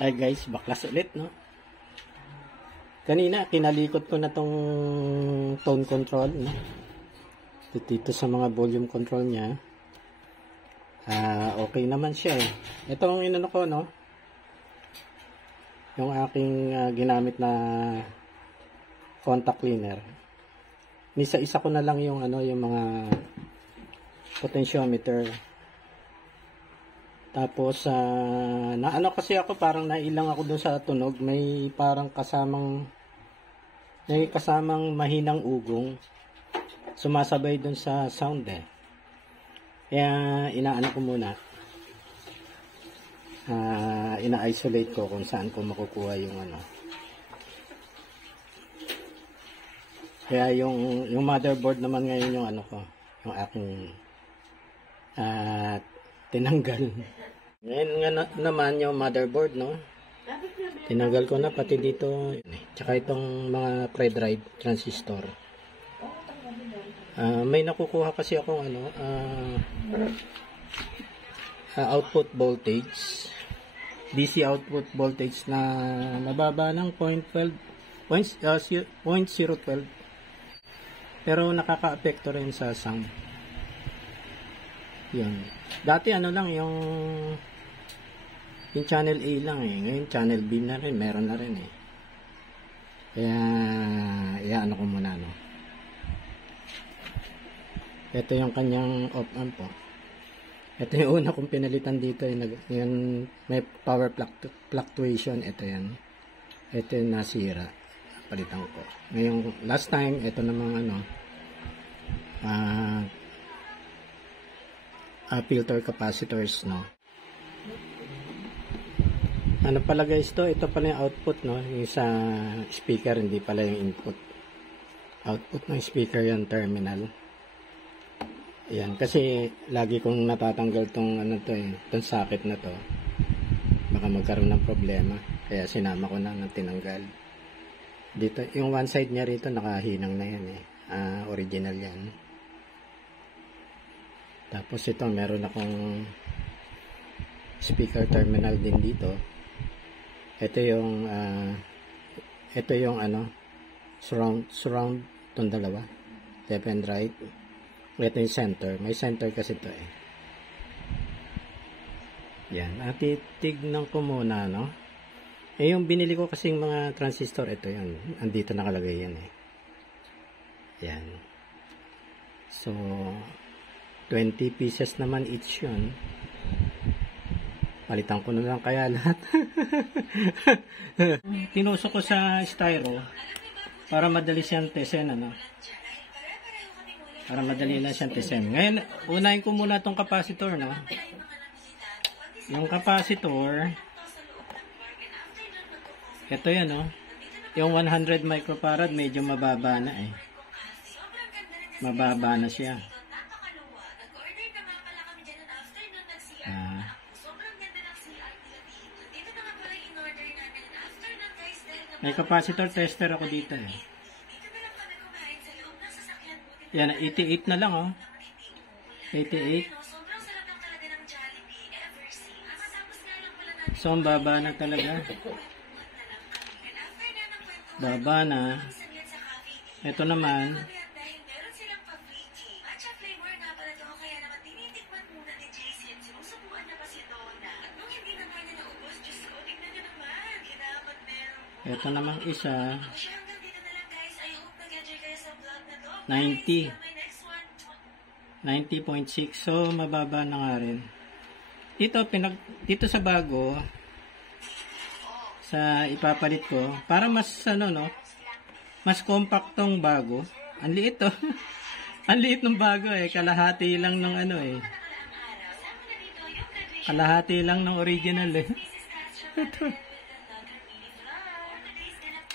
Ay guys, baklas ulit, no? Kanina, kinalikot ko na tong tone control, no? Dito sa mga volume control niya. Okay naman siya, eh. Ito ang inano ko, no? Yung aking ginamit na contact cleaner. Nisa-isa ko na lang yung ano, yung mga potentiometer. Tapos naano kasi ako, parang nailang ako dun sa tunog, may parang kasamang mahinang ugong sumasabay dun sa sound, eh. Kaya inaano ko muna, ina-isolate ko kung saan ko makukuha yung ano. Kaya yung motherboard naman ngayon yung ano ko, yung aking tinanggal. Ngayon nga naman yung motherboard, no? Tinanggal ko na pati dito, tsaka itong mga pre-drive transistor. May nakukuha kasi akong ano, output voltage, DC output voltage na mababa ng 0.12, pero nakaka-apekto rin sa sound. Yun. Dati ano lang, yung channel A lang, eh. Ngayon channel B na rin, meron na rin, eh. Kaya ano ko muna, no? Ito yung kanyang op-amp, po. Ito yung una kong pinalitan dito, eh. Yan, may power fluctuation. Ito yan. Ito yung nasira. Palitan ko. Ngayong last time, ito namang ano, filter capacitors, no? Ano pala guys to? Ito pala yung output, no? Yung sa speaker, hindi pala yung input. Output ng speaker yung terminal. Ayan, kasi lagi kong natatanggal tong ano to, eh, tong socket na to. Baka magkaroon ng problema. Kaya sinama ko na ng tinanggal. Dito, yung one side niya rito nakahinang na yan, eh. Original yan. Tapos ito, meron akong speaker terminal din dito. Ito yung ano, surround itong dalawa, left and right. Ito yung center, may center kasi ito, eh. Yan, at titignan ko muna, no? Yung binili ko kasing mga transistor, ito yan, andito nakalagay yan, eh. Yan. So 20 pieces naman each yun. Palitan ko na lang kaya lahat. Tinusok ko sa styro para madali siyang tesen, ano? Para madali na siyang tesen. Ngayon, unahin ko muna itong capacitor, no? Yung capacitor, ito yan, no? Yung 100 microfarad, medyo mababa na, eh. Mababa na siya. May capacitor tester ako dito, eh. Yan, 88 na lang, oh. 88. So, ang baba na talaga. Baba na. Ito naman. Ito namang isa. 90. 90.6. So, mababa na nga rin. Dito sa bago, sa ipapalit ko, para mas, ano, no, mas compact tong bago. Ang liit, oh. Ang liit ng bago, eh. Kalahati lang ng ano, eh. Kalahati lang ng original, eh. Ito.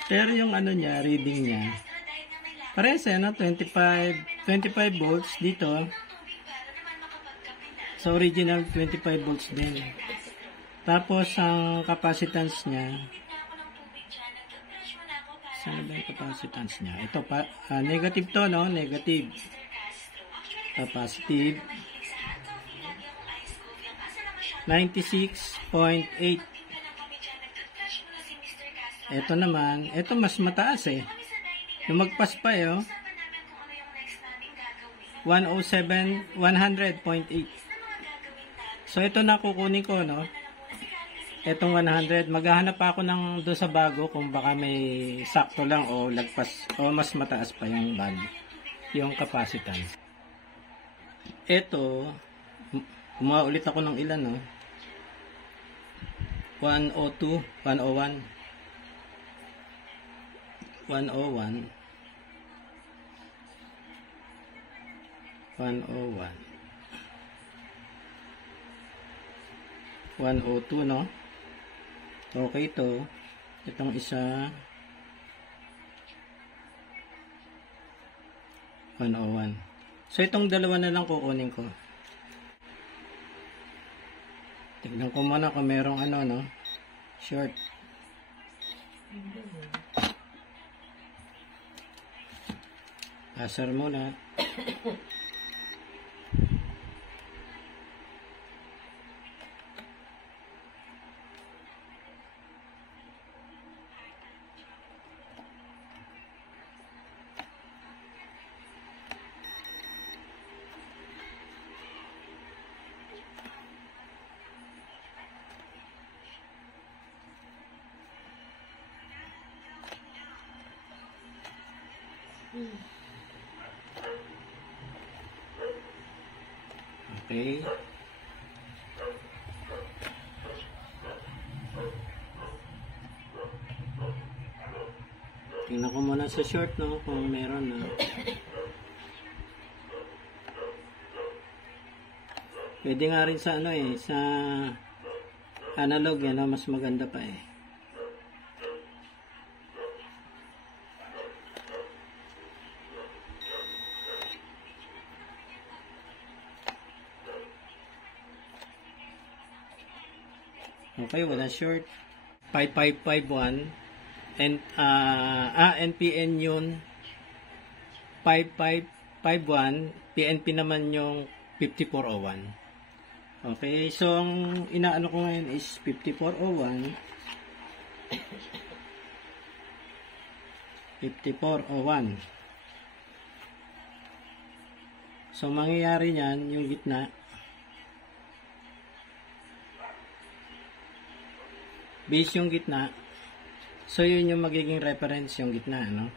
Pero yung ano niya, reading niya, parehas, ano, 25 volts dito. Sa original, 25 volts din. Tapos, ang capacitance niya, saan ba yung capacitance niya? Ito pa, negative to, no? Negative. Positive. 96.8. Ito naman, ito mas mataas eh. Lumagpas pa eh, oh. 107, 100.8. So, ito na kukunin ko, no? Itong 100. Maghahanap pa ako ng doon sa bago kung baka may sakto lang o lagpas o mas mataas pa yung value, yung capacitance. Ito, kumuha ulit ako ng ilan, no? 102, 101. 101. 101. 102, no? Okay to. Itong isa 101. So itong dalawa na lang kukunin ko. Tignan ko muna kung merong ano, no? Short. Asar muna. Okay. Tingnan ko muna sa short, no, kung meron na. Pwede nga rin sa ano eh, sa analog yan, no, mas maganda pa eh. Okay, wala short. 5551 and NPN yun 5551, PNP naman yung 5401. Okay, so ang inaano ko ngayon is 5401. 5401. So mangyayari niyan yung gitna. Base yung gitna. So, yun yung magiging reference yung gitna, no?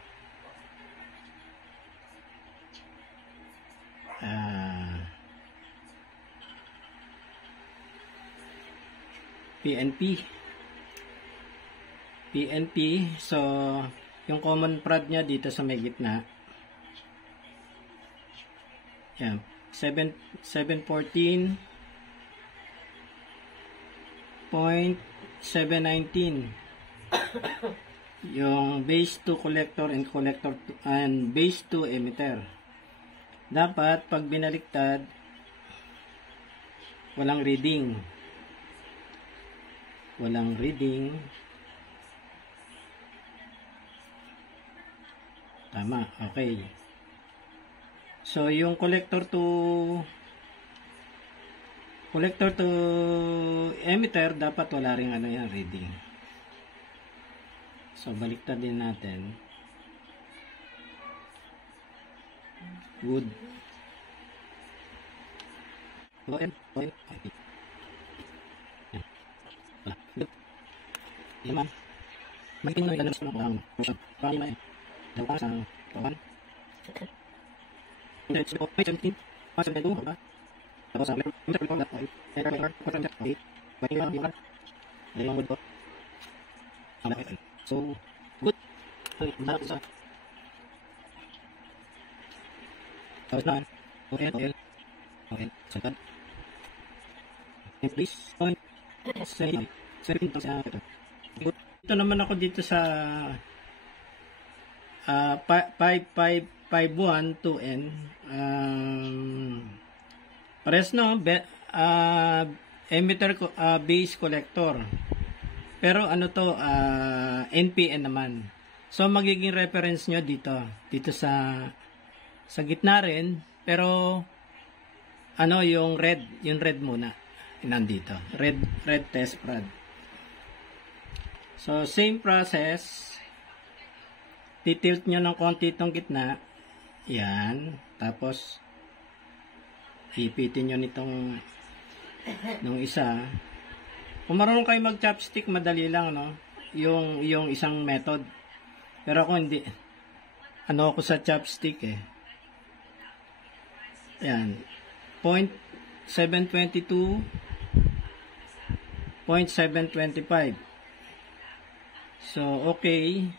PNP. PNP. So, yung common prod niya dito sa may gitna. Yan. 714.719. Yung base to collector and collector to, and base to emitter. Dapat pag binaliktad walang reading. Walang reading. Tama, okay. So yung collector to emitter dapat wala ring ano yan, reading. So, baliktad din natin. Good. Oil. Yan. Wala. Good. Yan man. May tingin na ilalabas ko ng parang yun na yun. Dawa sa kawan. May 17. 17. Diba? Tapos sa so, good. Okay, tapos na. Okay. Second. And please, point. Ito naman ako dito sa 5551-2N. Pares no, emitter base collector. Pero ano to, NPN naman. So magiging reference nyo dito sa gitna rin, pero ano yung red muna nandito. Red test prod. So, same process. Titilt nyo ng konti itong gitna. Yan. Tapos, ipitin nyo nung isa. Kung marunong kayo mag-chopstick, madali lang, no? Yung isang method. Pero ako hindi. Ano ako sa chopstick eh. Yan. 0.722, 0.725. So, okay.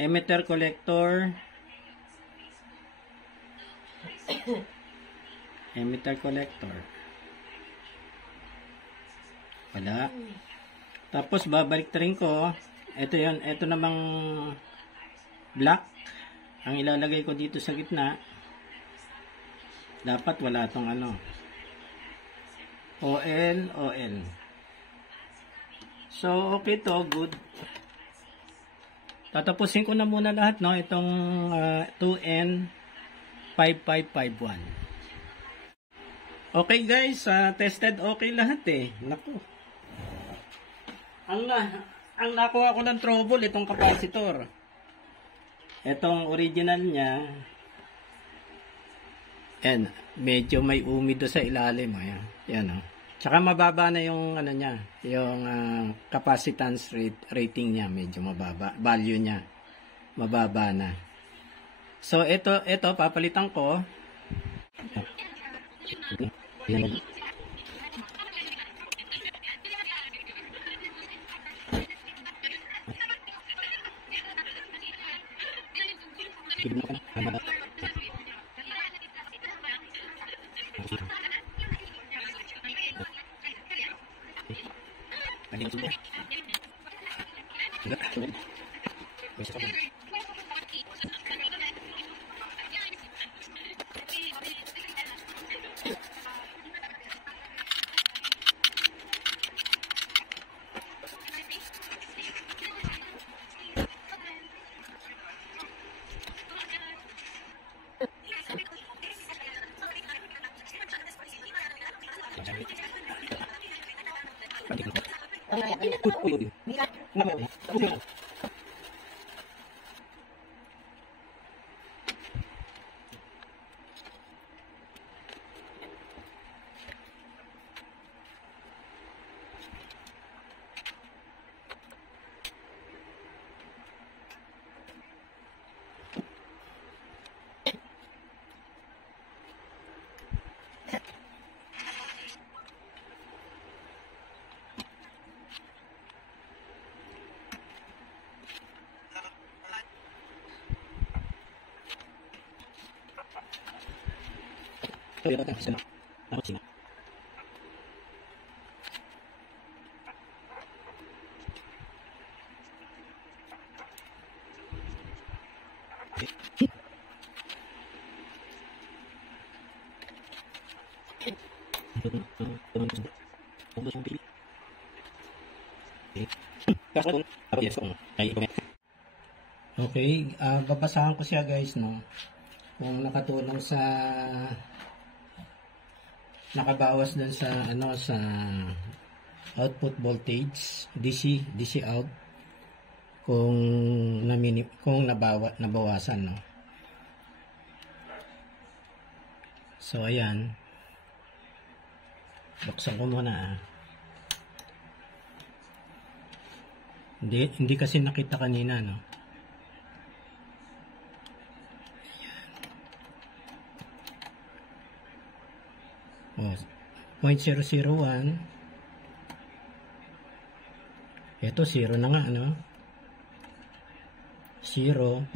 Emitter collector. Emitter collector. Wala. Tapos, babalik rin ko. Ito yan. Ito namang black. Ang ilalagay ko dito sa gitna. Dapat wala tong ano. OL. So, okay to. Good. Tatapusin ko na muna lahat, no? Itong 2N5551. Okay guys, tested okay lahat eh. Naku. Ang nakuha ko ng trouble, itong capacitor. Itong original niya, yan, medyo may umido sa ilalim. Ayan, yan o. Tsaka mababa na yung ano niya, yung capacitance rating niya, medyo mababa. Value niya, mababa na. So, ito papalitan ko. Okay, babasahan ko siya guys, no? Kung nakatulong sa nakabawas dun sa ano, sa output voltage, DC out, kung nabawasan, no? So ayan, buksan ko muna. Hindi kasi nakita kanina, no? Oh, 0.001. Ito 0 na nga, ano? 0.001.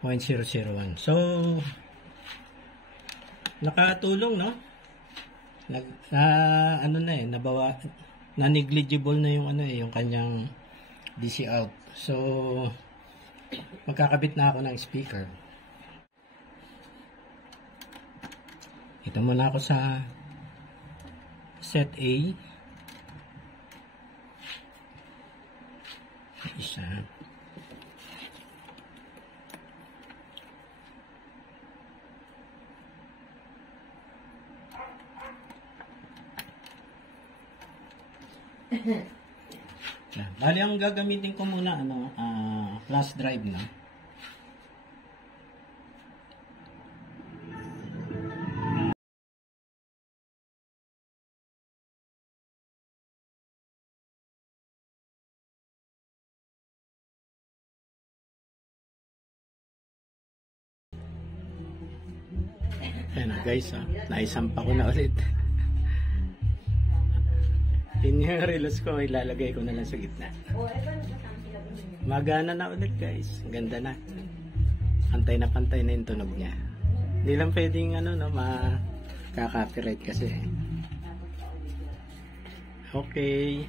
0.001. So, nakatulong, no? Ano na eh, na-negligible na yung ano eh, yung kanyang DC out. So, magkakabit na ako ng speaker. Ito muna ako sa set A. Isa. Yan. Bali, ang gagamitin ko muna, flash drive na. Ayan na guys, naisampa ko na ulit. Yun yung relos ko, ilalagay ko na lang sa gitna. Magana na ulit guys, ganda na. Pantay na yung tunog niya. Hindi lang pwedeng makaka-copyright kasi. Okay.